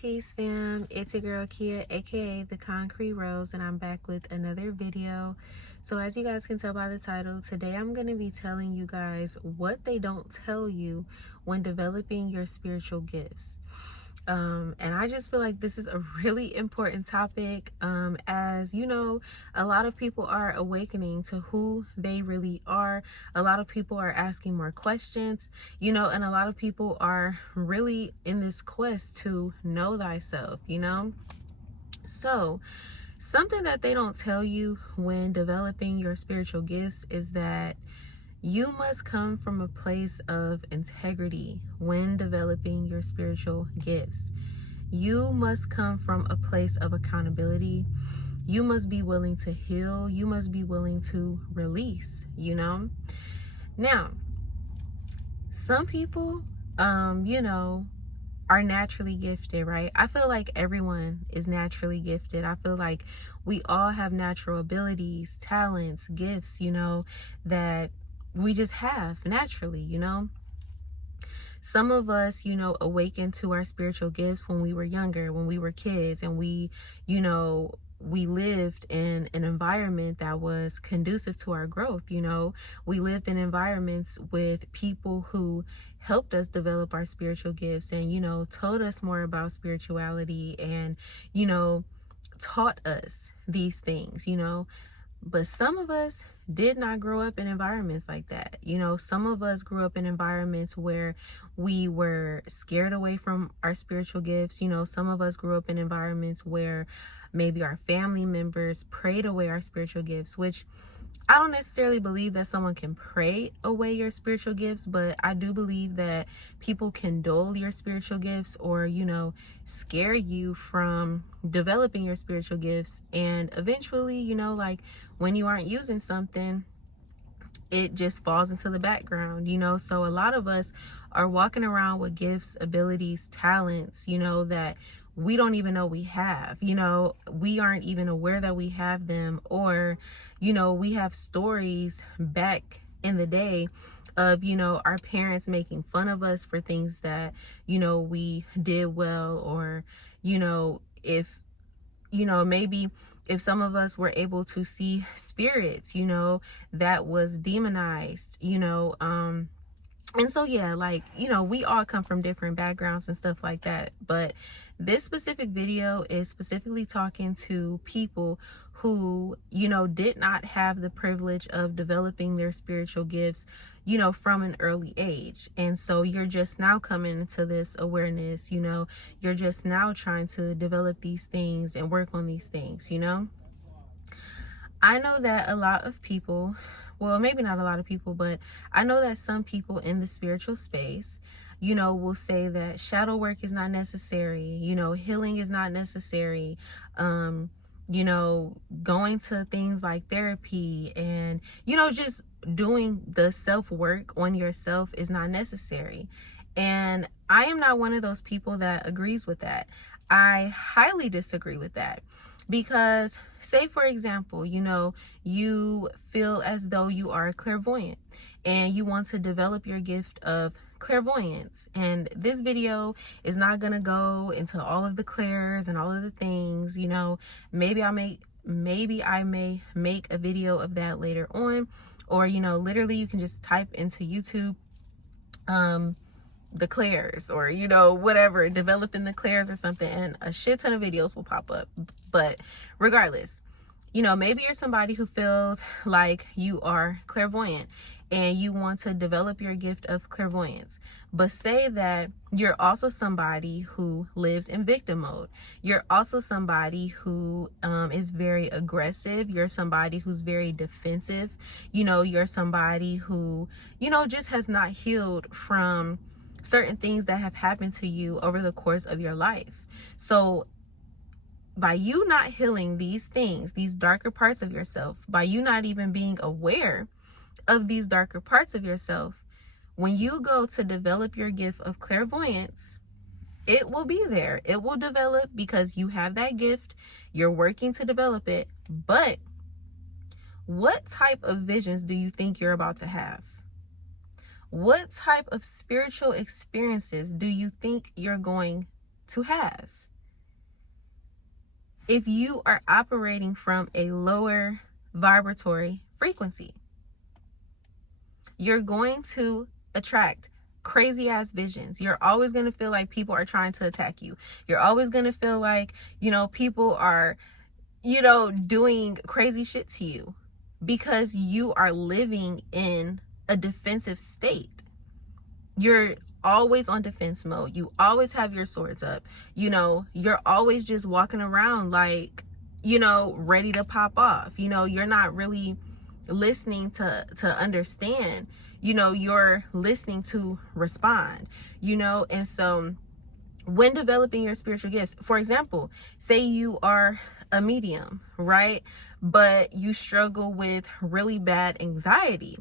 Peace fam, it's your girl Kia, aka the Concrete Rose, and I'm back with another video. So as you guys can tell by the title, today I'm going to be telling you guys what they don't tell you when developing your spiritual gifts. And I just feel like this is a really important topic. As you know, a lot of people are awakening to who they really are. A lot of people are asking more questions, and a lot of people are really in this quest to know thyself, So, something that they don't tell you when developing your spiritual gifts is that you must come from a place of integrity when developing your spiritual gifts. You must come from a place of accountability. You must be willing to heal. You must be willing to release, Now, some people, are naturally gifted, right? I feel like everyone is naturally gifted. I feel like we all have natural abilities, talents, gifts, that we just have naturally, Some of us, awaken to our spiritual gifts when we were younger, when we were kids, and we lived in an environment that was conducive to our growth. We lived in environments with people who helped us develop our spiritual gifts and, told us more about spirituality and, taught us these things, But some of us did not grow up in environments like that. Some of us grew up in environments where we were scared away from our spiritual gifts. Some of us grew up in environments where maybe our family members prayed away our spiritual gifts, which I don't necessarily believe that someone can pray away your spiritual gifts, but I do believe that people can dull your spiritual gifts or, scare you from developing your spiritual gifts. And eventually, like when you aren't using something, it just falls into the background, So a lot of us are walking around with gifts, abilities, talents, that we don't even know we have, we aren't even aware that we have them, or, we have stories back in the day of, our parents making fun of us for things that, we did well, or, if, maybe if some of us were able to see spirits, that was demonized, and so, yeah, like, we all come from different backgrounds and stuff like that. But this specific video is specifically talking to people who, did not have the privilege of developing their spiritual gifts, from an early age. And so you're just now coming into this awareness, you're just now trying to develop these things and work on these things, I know that a lot of people, well, maybe not a lot of people, but I know that some people in the spiritual space, will say that shadow work is not necessary, healing is not necessary, going to things like therapy and, just doing the self-work on yourself is not necessary. And I am not one of those people that agrees with that. I highly disagree with that. Because say, for example, you feel as though you are clairvoyant and you want to develop your gift of clairvoyance. And this video is not going to go into all of the clairs and all of the things, maybe I may make a video of that later on, or, literally you can just type into YouTube, the clairs, or whatever, developing the clairs or something, and a shit ton of videos will pop up. But regardless, maybe you're somebody who feels like you are clairvoyant and you want to develop your gift of clairvoyance. But say that you're also somebody who lives in victim mode. You're also somebody who is very aggressive. You're somebody who's very defensive. You're somebody who, just has not healed from certain things that have happened to you over the course of your life. So by you not healing these things, these darker parts of yourself, by you not even being aware of these darker parts of yourself, when you go to develop your gift of clairvoyance, it will be there. It will develop because you have that gift. You're working to develop it. But what type of visions do you think you're about to have? What type of spiritual experiences do you think you're going to have? if you are operating from a lower vibratory frequency, you're going to attract crazy ass visions. You're always going to feel like people are trying to attack you. You're always going to feel like, people are, doing crazy shit to you because you are living in a defensive state. You're always on defense mode. You always have your swords up. You're always just walking around like, ready to pop off. You're not really listening to understand. You're listening to respond. And so when developing your spiritual gifts, for example, say you are a medium, right? But you struggle with really bad anxiety.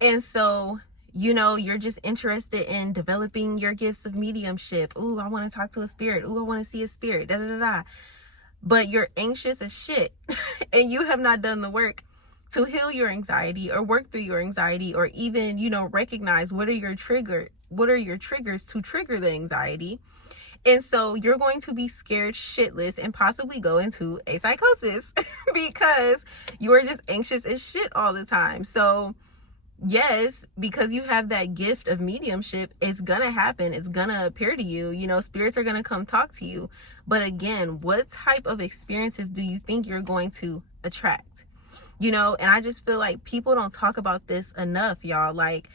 And so you're just interested in developing your gifts of mediumship. Ooh, I want to talk to a spirit. Ooh, I want to see a spirit. Da da da da. But you're anxious as shit, and you have not done the work to heal your anxiety or work through your anxiety, or even recognize what are your triggers to trigger the anxiety. And so you're going to be scared shitless and possibly go into a psychosis because you are just anxious as shit all the time. So yes, because you have that gift of mediumship, it's gonna happen. It's gonna appear to you. Spirits are gonna come talk to you. But again, what type of experiences do you think you're going to attract? And I just feel like people don't talk about this enough, y'all. Like,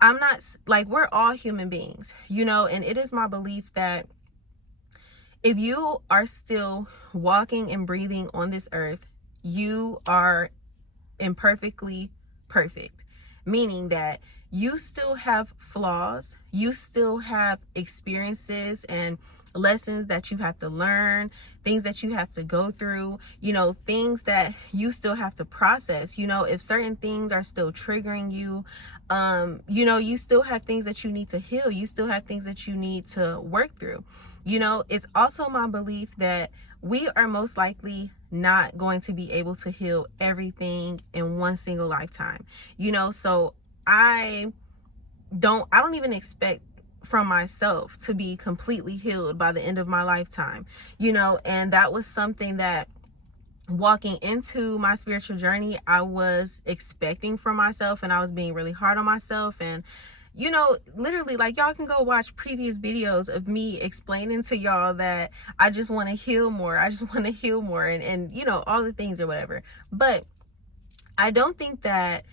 we're all human beings, and it is my belief that if you are still walking and breathing on this earth, you are imperfectly perfect. Meaning that you still have flaws, you still have experiences and lessons that you have to learn, things that you have to go through, things that you still have to process. If certain things are still triggering you, you still have things that you need to heal. You still have things that you need to work through. It's also my belief that we are most likely not going to be able to heal everything in one single lifetime. So I don't even expect from myself to be completely healed by the end of my lifetime, and that was something that walking into my spiritual journey, I was expecting from myself, and I was being really hard on myself. And literally, like, y'all can go watch previous videos of me explaining to y'all that I just want to heal more. I just want to heal more and all the things or whatever. But I don't think that,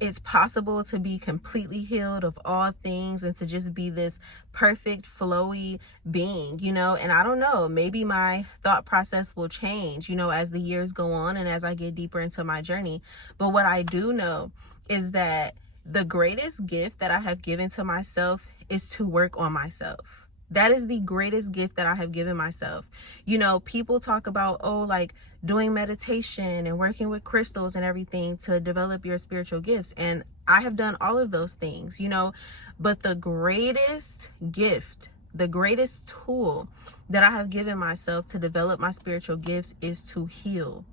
it's possible to be completely healed of all things and to just be this perfect, flowy being, and I don't know, maybe my thought process will change, as the years go on and as I get deeper into my journey. But what I do know is that the greatest gift that I have given to myself is to work on myself. That is the greatest gift that I have given myself. People talk about, doing meditation and working with crystals and everything to develop your spiritual gifts. And I have done all of those things, but the greatest gift, the greatest tool that I have given myself to develop my spiritual gifts is to heal,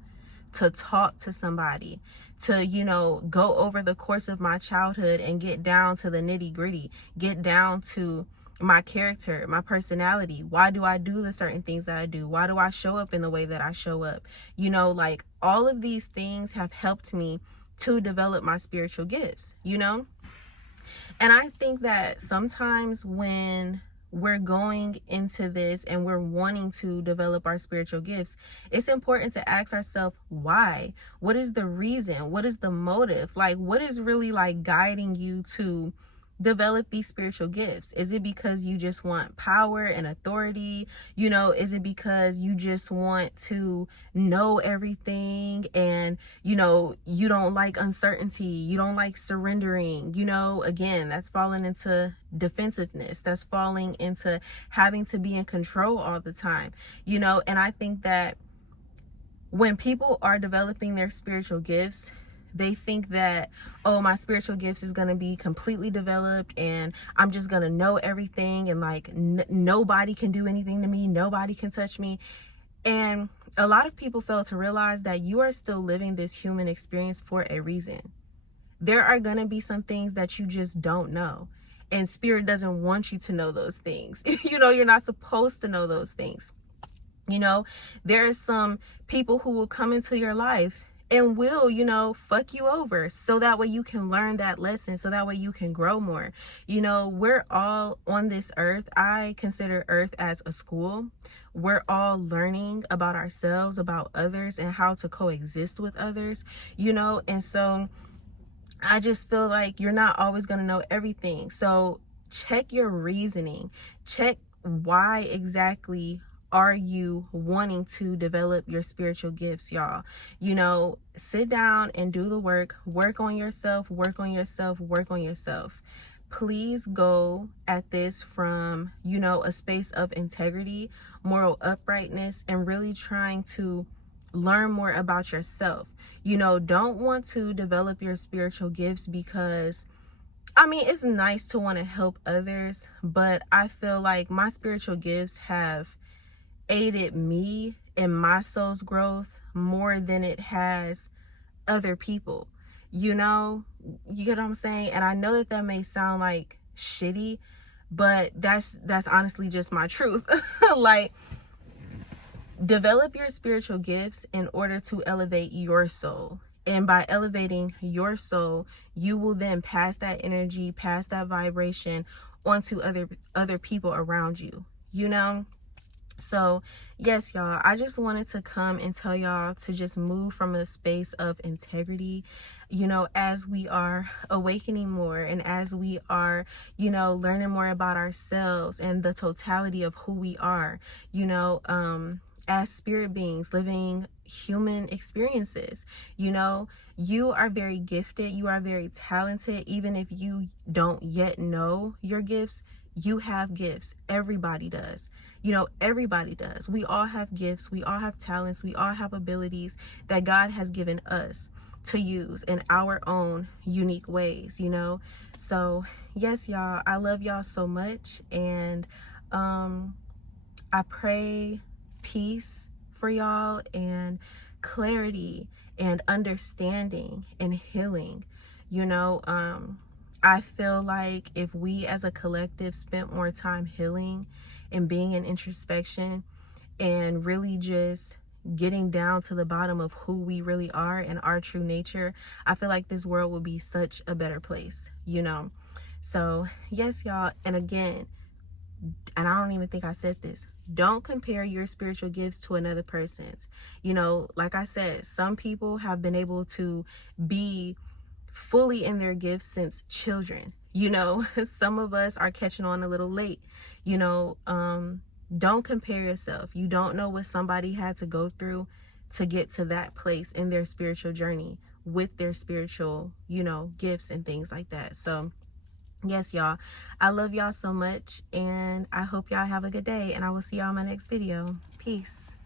to talk to somebody, to, go over the course of my childhood and get down to the nitty gritty, get down to my character, my personality. Why do I do the certain things that I do? Why do I show up in the way that I show up? All of these things have helped me to develop my spiritual gifts, And I think that sometimes when we're going into this and we're wanting to develop our spiritual gifts, it's important to ask ourselves why. What is the reason? What is the motive? What is really guiding you to develop these spiritual gifts? Is it because you just want power and authority? Is it because you just want to know everything and, you don't like uncertainty, you don't like surrendering? Again, that's falling into defensiveness. That's falling into having to be in control all the time, and I think that when people are developing their spiritual gifts, they think that, oh, my spiritual gifts is going to be completely developed and I'm just going to know everything and nobody can do anything to me. Nobody can touch me. And a lot of people fail to realize that you are still living this human experience for a reason. There are going to be some things that you just don't know. And spirit doesn't want you to know those things. You're not supposed to know those things. You know, there are some people who will come into your life and will, fuck you over, so that way you can learn that lesson, so that way you can grow more. We're all on this earth. I consider earth as a school. We're all learning about ourselves, about others, and how to coexist with others, and so I just feel like you're not always going to know everything. So check your reasoning. Check why exactly are you wanting to develop your spiritual gifts, y'all. Sit down and do the work. Work on yourself, work on yourself, work on yourself. Please go at this from, a space of integrity, moral uprightness, and really trying to learn more about yourself. Don't want to develop your spiritual gifts because, it's nice to want to help others, but I feel like my spiritual gifts have aided me in my soul's growth more than it has other people. You get what I'm saying? And I know that may sound like shitty, but that's honestly just my truth. Like, develop your spiritual gifts in order to elevate your soul. And by elevating your soul, you will then pass that energy, pass that vibration onto other people around you, So, yes, y'all, I just wanted to come and tell y'all to just move from a space of integrity, as we are awakening more and as we are, learning more about ourselves and the totality of who we are, as spirit beings living human experiences. You are very gifted, you are very talented. Even if you don't yet know your gifts, you have gifts. Everybody does. Everybody does. We all have gifts, we all have talents, we all have abilities that God has given us to use in our own unique ways. So yes, y'all, I love y'all so much, and I pray peace for y'all and clarity and understanding and healing. I feel like if we as a collective spent more time healing and being in introspection and really just getting down to the bottom of who we really are and our true nature, I feel like this world would be such a better place. So yes, y'all, and again, and I don't even think I said this, don't compare your spiritual gifts to another person's. Like I said, some people have been able to be fully in their gifts since children. Some of us are catching on a little late. Don't compare yourself. You don't know what somebody had to go through to get to that place in their spiritual journey with their spiritual, gifts and things like that. So yes, y'all, I love y'all so much, and I hope y'all have a good day, and I will see y'all in my next video. Peace.